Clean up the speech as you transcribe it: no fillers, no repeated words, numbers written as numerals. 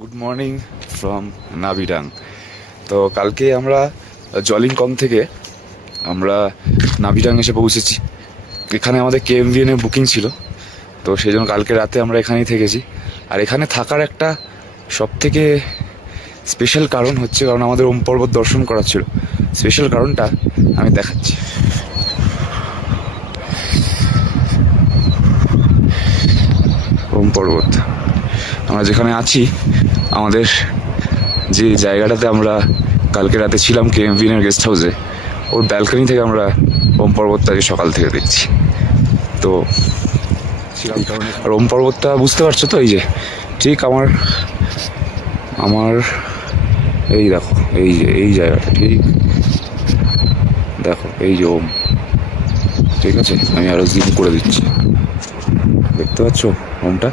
Good morning from নাবিডাং। তো কালকে আমরা জলিংকং থেকে আমরা নাবিডাং এসে পৌঁছেছি। এখানে আমাদের কেএমভিএন বুকিং ছিল, তো সেই জন্য কালকে রাতে আমরা এখানেই থেকেছি। আর এখানে থাকার একটা সবথেকে স্পেশাল কারণ হচ্ছে কারণ আমাদের ওম পর্বত দর্শন করার ছিল। স্পেশাল কারণটা আমি দেখাচ্ছি। ওম পর্বত, আমরা যেখানে আছি, আমাদের যে জায়গাটাতে আমরা কালকে রাতে ছিলাম কেএমভিএনের গেস্ট হাউসে, ওর ব্যালকনি থেকে আমরা ওম পর্বতটাকে সকাল থেকে দেখছি। তো আর ওম পর্বতটা বুঝতে পারছো তো, এই যে ঠিক আমার আমার এই দেখো, এই যে এই জায়গাটা ঠিক দেখো, এই যে ওম, ঠিক আছে, আমি আরো জুম করে দিচ্ছি, দেখতে পাচ্ছ ওমটা।